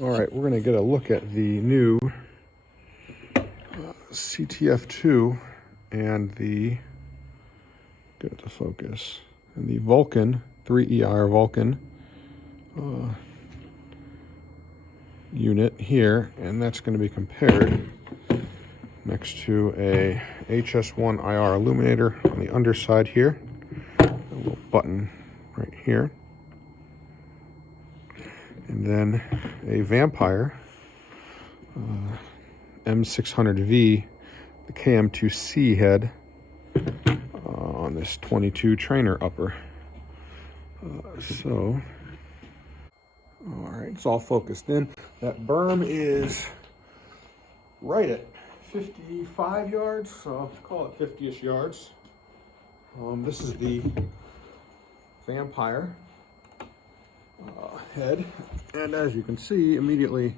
All right, we're going to get a look at the new CTF2 and the, get it to focus, and the Vulcan 3ER Vulcan unit here, and that's going to be compared next to a HS1 IR illuminator on the underside here, a little button right here, and then a Vampire M600V, the KM2C head on this 22 trainer upper. So, all right, it's all focused in. That berm is right at 55 yards, so call it 50-ish yards. This is the Vampire head, and as you can see, immediately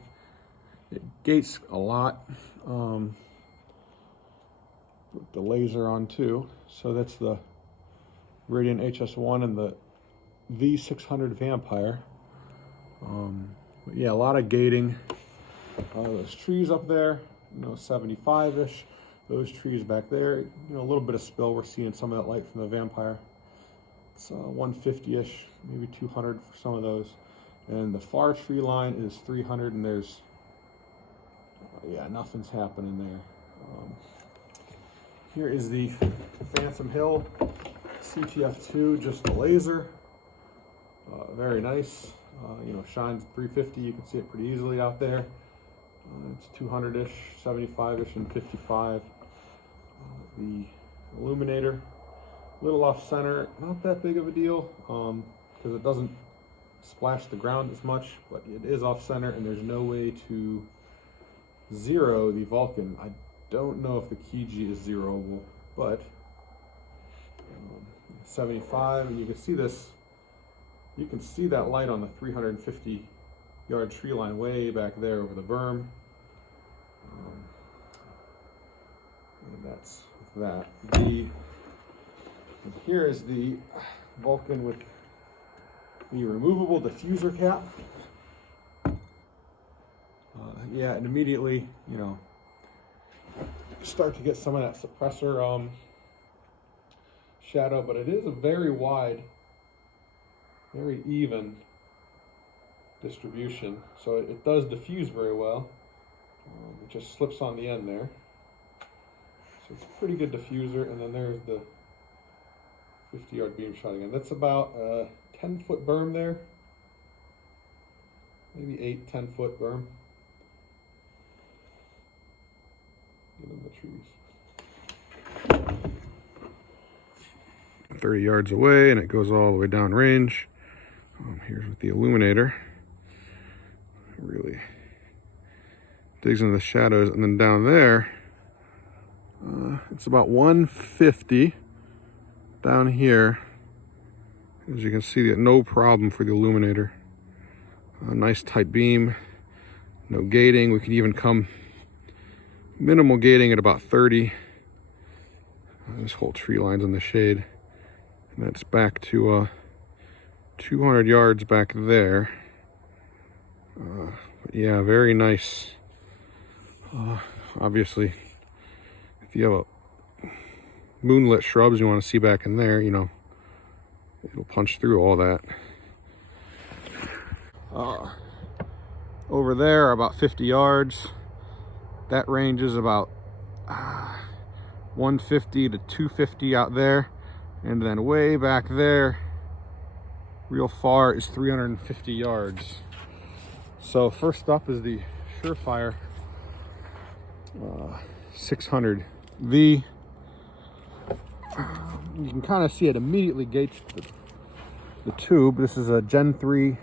it gates a lot with the laser on too. So that's the Radiant HS1 and the V600 Vampire. But yeah, a lot of gating. Those trees up there, 75-ish. Those trees back there, a little bit of spill. We're seeing some of that light from the Vampire. It's 150-ish, maybe 200 for some of those. And the far tree line is 300, and there's, yeah, nothing's happening there. Here is the Phantom Hill CTF3, just the laser. Very nice. Shines 350. You can see it pretty easily out there. It's 200-ish, 75-ish, and 55. The illuminator, a little off center, not that big of a deal because it doesn't splash the ground as much, but it is off center, and there's no way to zero the Vulcan. I don't know if the key G is zeroable, but 75, and you can see this. You can see that light on the 350-yard tree line way back there over the berm. And that's that. Here is the Vulcan with the removable diffuser cap. Yeah, and immediately, start to get some of that suppressor shadow, but it is a very wide, very even distribution, so it does diffuse very well. It just slips on the end there, so it's a pretty good diffuser. And then there's the 50-yard beam shot again. That's about a 10-foot berm there, maybe 8-10-foot berm. Get in the trees. 30 yards away, and it goes all the way down range. Here's with the illuminator. It really digs into the shadows, and then down there, it's about 150 down here. As you can see, no problem for the illuminator. A nice tight beam, no gating. We can even come minimal gating at about 30. This whole tree line's in the shade, and that's back to 200 yards back there. But yeah, very nice. Obviously, if you have a moonlit shrubs you want to see back in there, it'll punch through all that. Over there, about 50 yards. That range is about 150 to 250 out there. And then way back there, real far, is 350 yards. So first up is the Surefire 600V. You can kind of see it immediately gates the tube. This is a Gen 3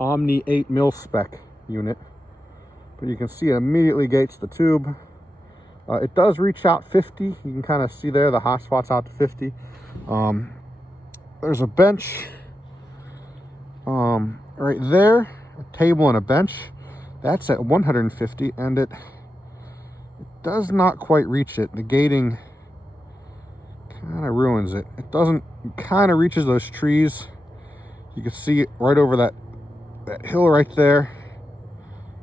Omni 8 mil spec unit, but you can see it immediately gates the tube. It does reach out 50. You can kind of see there the hot spots out to 50. There's a bench right there, a table and a bench. That's at 150, and it does not quite reach it. The gating kind of ruins it. It kind of reaches those trees You can see it right over that hill right there.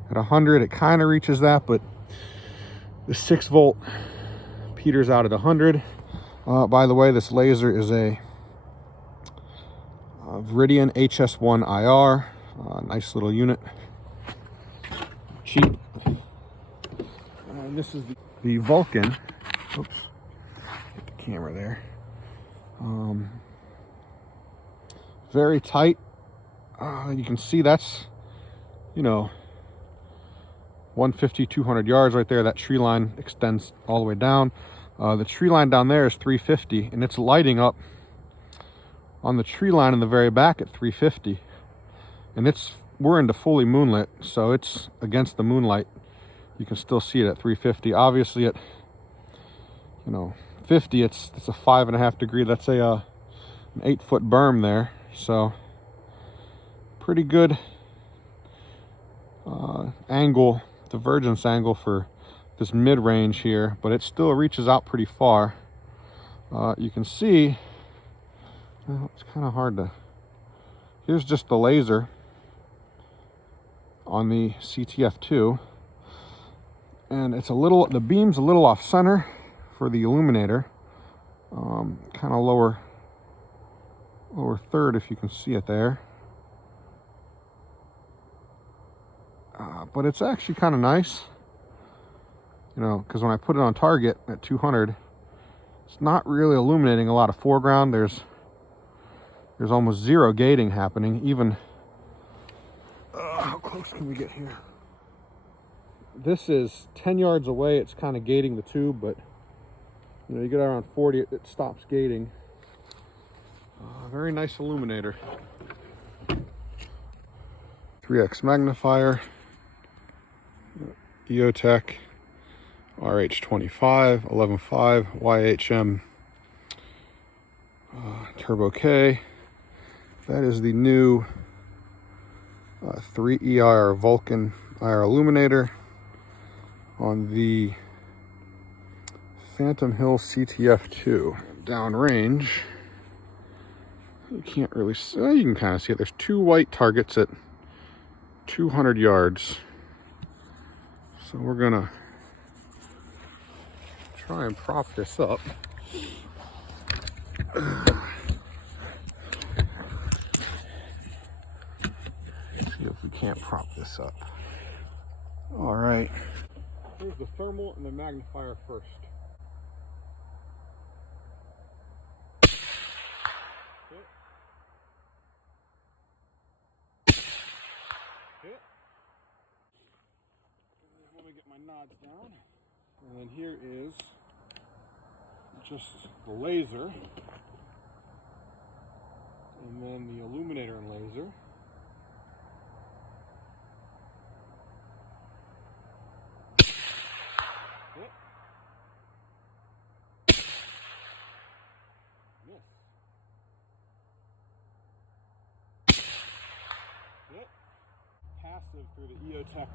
At 100, it kind of reaches that, but the 6-volt peters out at 100. By the way, this laser is a Viridian HS1 IR. Nice little unit. Cheap. And this is the Vulcan. Oops. Get the camera there. Very tight. You can see that's, 150, 200 yards right there. That tree line extends all the way down. The tree line down there is 350, and it's lighting up on the tree line in the very back at 350. And we're into fully moonlit, so it's against the moonlight. You can still see it at 350. Obviously at 50, it's a 5.5 degree. That's an 8-foot berm there. So pretty good angle, divergence angle for this mid-range here, but it still reaches out pretty far. You can see, well, it's kind of hard to, here's just the laser on the CTF2, and it's the beam's a little off center for the illuminator, kind of lower third, if you can see it there. But it's actually kind of nice, because when I put it on target at 200, it's not really illuminating a lot of foreground. There's almost zero gating happening. Even how close can we get here? This is 10 yards away. It's kind of gating the tube, but you get around 40, it stops gating. Very nice illuminator. 3x magnifier. EOTech RH25 11.5 YHM Turbo K. That is the new 3EIR Vulcan IR illuminator on the Phantom Hill CTF3. Downrange, you can't really see, you can kind of see it. There's 2 white targets at 200 yards. So we're gonna try and prop this up. See if we can't prop this up. All right. Here's the thermal and the magnifier first. Hit. Let me get my nods down. And then here is just the laser. And then the illuminator and laser. Hit. Miss. Hit. Passive through the EOTech